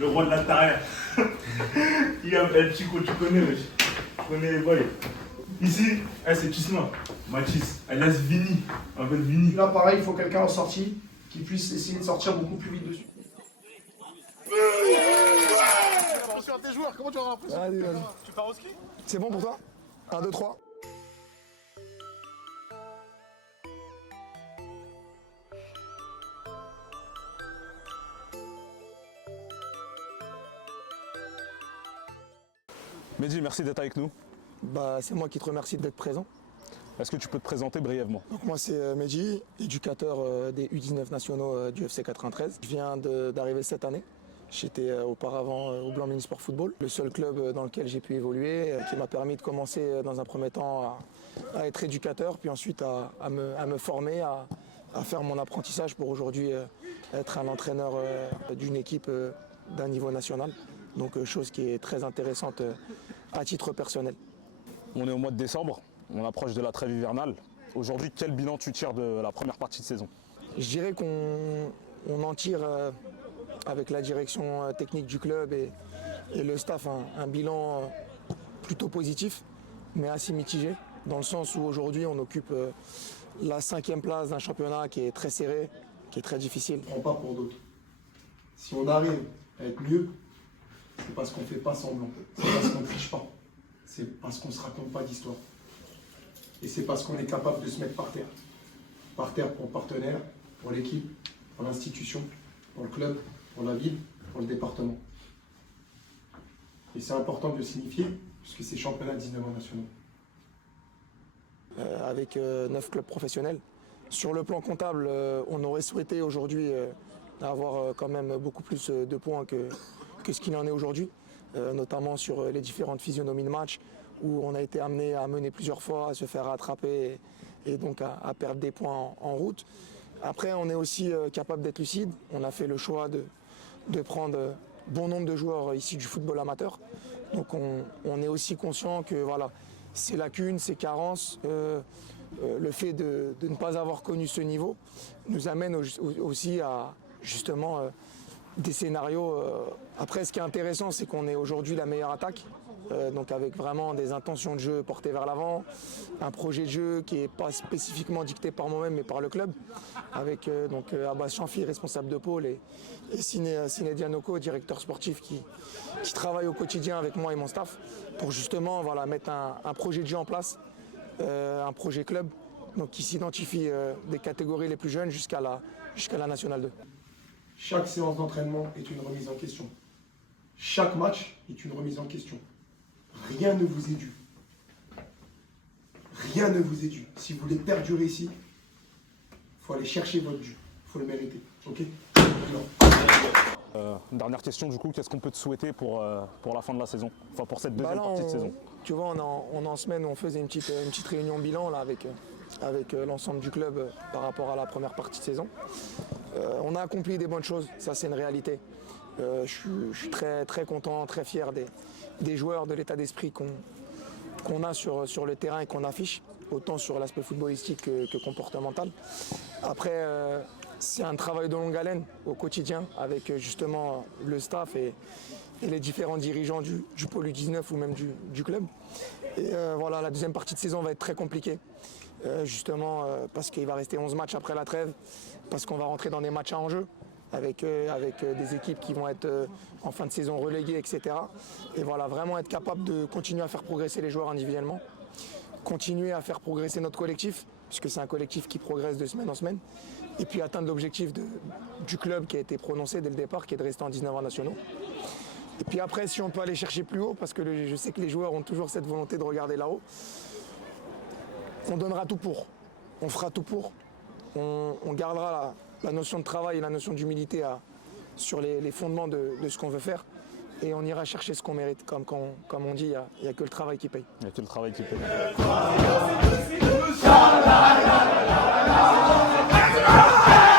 Le roi de la tarière. Il y a El Chico, tu connais, wesh. Tu connais les boys. Ici, c'est Tisma. Mathis, alias Vini. On appelle Vini. Là, pareil, il faut quelqu'un en sortie qui puisse essayer de sortir beaucoup plus vite dessus. Attention à tes joueurs, comment tu auras l'impression? Allez, vas-y. Tu pars au ski? C'est bon pour toi? 1, 2, 3. Mehdi, merci d'être avec nous. C'est moi qui te remercie d'être présent. Est-ce que tu peux te présenter brièvement? Donc moi c'est Mehdi, éducateur des U19 nationaux du FC 93. Je viens d'arriver cette année. J'étais auparavant au Blanc Minisport Football, le seul club dans lequel j'ai pu évoluer, qui m'a permis de commencer dans un premier temps à être éducateur, puis ensuite à me former, à faire mon apprentissage pour aujourd'hui être un entraîneur d'une équipe d'un niveau national. Donc chose qui est très intéressante à titre personnel. On est au mois de décembre, on approche de la trêve hivernale. Aujourd'hui, quel bilan tu tires de la première partie de saison? Je dirais qu'on en tire avec la direction technique du club et le staff un bilan plutôt positif, mais assez mitigé, dans le sens où aujourd'hui on occupe la 5e place d'un championnat qui est très serré, qui est très difficile. On ne prend pas pour d'autres. Si on arrive à être mieux, c'est parce qu'on ne fait pas semblant, c'est parce qu'on ne triche pas, c'est parce qu'on ne se raconte pas d'histoire. Et c'est parce qu'on est capable de se mettre par terre. Par terre pour le partenaire, pour l'équipe, pour l'institution, pour le club, pour la ville, pour le département. Et c'est important de le signifier, puisque c'est championnat 19 ans nationaux. Avec 9 clubs professionnels. Sur le plan comptable, on aurait souhaité aujourd'hui avoir quand même beaucoup plus de points que ce qu'il en est aujourd'hui, notamment sur les différentes physionomies de match où on a été amené à mener plusieurs fois, à se faire rattraper et donc à perdre des points en route. Après, on est aussi capable d'être lucide. On a fait le choix de prendre bon nombre de joueurs issus du football amateur. Donc on est aussi conscient que voilà, ces lacunes, ces carences, le fait de ne pas avoir connu ce niveau nous amène aussi à justement des scénarios. Après, ce qui est intéressant, c'est qu'on est aujourd'hui la meilleure attaque, donc avec vraiment des intentions de jeu portées vers l'avant, un projet de jeu qui n'est pas spécifiquement dicté par moi-même mais par le club, avec Abbas Chanfi, responsable de pôle, et Siné Dianoko, directeur sportif qui travaille au quotidien avec moi et mon staff pour justement mettre un projet de jeu en place, un projet club donc qui s'identifie des catégories les plus jeunes jusqu'à la Nationale 2. Chaque séance d'entraînement est une remise en question. Chaque match est une remise en question. Rien ne vous est dû. Rien ne vous est dû. Si vous voulez perdurer ici, il faut aller chercher votre dû. Il faut le mériter. Ok? Dernière question du coup, qu'est-ce qu'on peut te souhaiter pour la fin de la saison? Enfin pour cette deuxième partie de saison. Tu vois, on est en semaine où on faisait une petite réunion bilan là, avec l'ensemble du club par rapport à la première partie de saison. On a accompli des bonnes choses, ça c'est une réalité. Je suis très, très content, très fier des joueurs, de l'état d'esprit qu'on a sur le terrain et qu'on affiche, autant sur l'aspect footballistique que comportemental. Après, c'est un travail de longue haleine au quotidien avec justement le staff et les différents dirigeants du pôle U19 ou même du club. Et voilà, la deuxième partie de saison va être très compliquée. Justement parce qu'il va rester 11 matchs après la trêve, parce qu'on va rentrer dans des matchs à enjeu avec des équipes qui vont être en fin de saison reléguées, etc. Et voilà, vraiment être capable de continuer à faire progresser les joueurs individuellement, continuer à faire progresser notre collectif, puisque c'est un collectif qui progresse de semaine en semaine, et puis atteindre l'objectif du club qui a été prononcé dès le départ, qui est de rester en 19 ans nationaux. Et puis après, si on peut aller chercher plus haut, parce que je sais que les joueurs ont toujours cette volonté de regarder là-haut, on donnera tout pour, on fera tout pour, on gardera la notion de travail et la notion d'humilité sur les fondements de ce qu'on veut faire, et on ira chercher ce qu'on mérite. Comme on dit, il n'y a que le travail qui paye. Il n'y a que le travail qui paye. Hey!